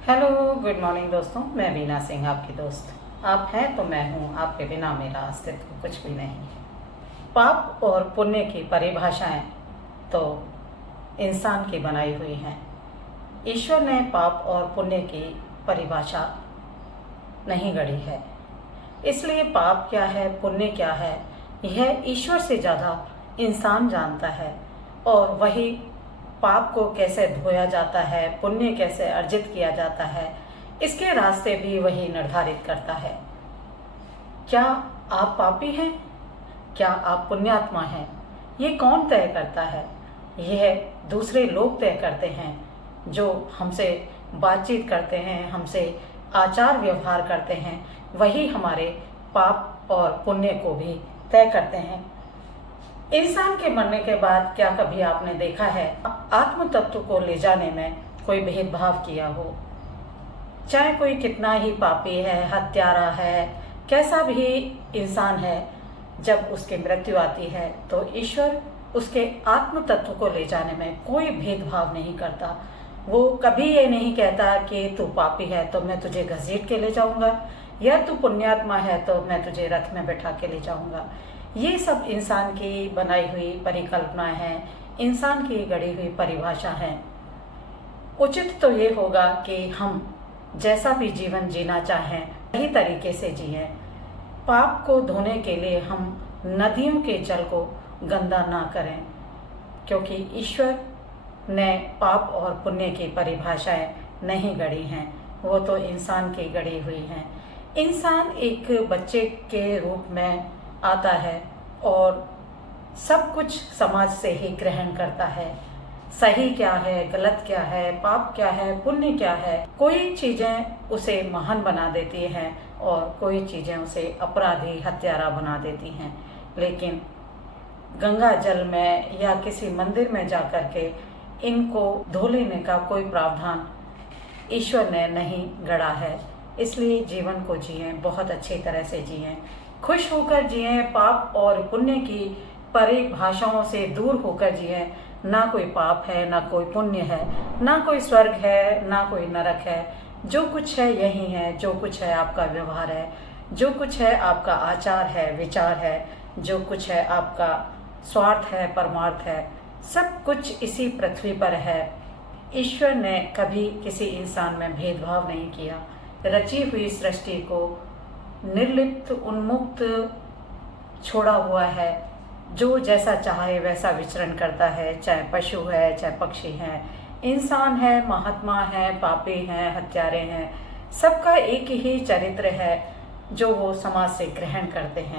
Hello, good morning दोस्तों। मैं बीना सिंह, आपकी दोस्त। आप हैं तो मैं हूँ, आपके बिना मेरा अस्तित्व कुछ भी नहीं है। पाप और पुण्य की परिभाषाएं तो इंसान की बनाई हुई हैं। ईश्वर ने पाप और पुण्य की परिभाषा नहीं गढ़ी है। इसलिए पाप क्या है, पुण्य क्या है, यह ईश्वर से ज़्यादा इंसान जानता है। और वही पाप को कैसे धोया जाता है, पुण्य कैसे अर्जित किया जाता है, इसके रास्ते भी वही निर्धारित करता है। क्या आप पापी हैं? क्या आप पुण्यात्मा हैं? ये कौन तय करता है? यह दूसरे लोग तय करते हैं, जो हमसे बातचीत करते हैं, हमसे आचार व्यवहार करते हैं। वही हमारे पाप और पुण्य को भी तय करते हैं। इंसान के मरने के बाद क्या कभी आपने देखा है आत्म तत्व को ले जाने में कोई भेदभाव किया हो? चाहे कोई कितना ही पापी है, हत्यारा है, कैसा भी इंसान है, जब उसकी मृत्यु आती है तो ईश्वर उसके आत्म तत्व को ले जाने में कोई भेदभाव नहीं करता। वो कभी ये नहीं कहता कि तू पापी है तो मैं तुझे घसीट के ले जाऊंगा, या तू पुण्यात्मा है तो मैं तुझे रथ में बैठा के ले जाऊंगा। ये सब इंसान की बनाई हुई परिकल्पनाएं हैं, इंसान की गढ़ी हुई परिभाषा है। उचित तो ये होगा कि हम जैसा भी जीवन जीना चाहें सही तरीके से जिएं। पाप को धोने के लिए हम नदियों के जल को गंदा ना करें, क्योंकि ईश्वर ने पाप और पुण्य की परिभाषाएं नहीं गढ़ी हैं, वो तो इंसान की गढ़ी हुई हैं। इंसान एक बच्चे के रूप में आता है और सब कुछ समाज से ही ग्रहण करता है। सही क्या है, गलत क्या है, पाप क्या है, पुण्य क्या है। कोई चीज़ें उसे महान बना देती हैं और कोई चीज़ें उसे अपराधी, हत्यारा बना देती हैं। लेकिन गंगा जल में या किसी मंदिर में जाकर के इनको धो लेने का कोई प्रावधान ईश्वर ने नहीं गढ़ा है। इसलिए जीवन को जिएं, बहुत अच्छी तरह से जिएं, खुश होकर जिएं, पाप और पुण्य की परिभाषाओं से दूर होकर जिएं। ना कोई पाप है, ना कोई पुण्य है, ना कोई स्वर्ग है, ना कोई नरक है। जो कुछ है यही है। जो कुछ है आपका व्यवहार है, जो कुछ है आपका आचार है, विचार है, जो कुछ है आपका स्वार्थ है, परमार्थ है, सब कुछ इसी पृथ्वी पर है। ईश्वर ने कभी किसी इंसान में भेदभाव नहीं किया। रची हुई सृष्टि को निर्लिप्त, उन्मुक्त छोड़ा हुआ है। जो जैसा चाहे वैसा विचरण करता है, चाहे पशु है, चाहे पक्षी है, इंसान है, महात्मा है, पापी हैं, हत्यारे हैं। सबका एक ही चरित्र है जो वो समाज से ग्रहण करते हैं।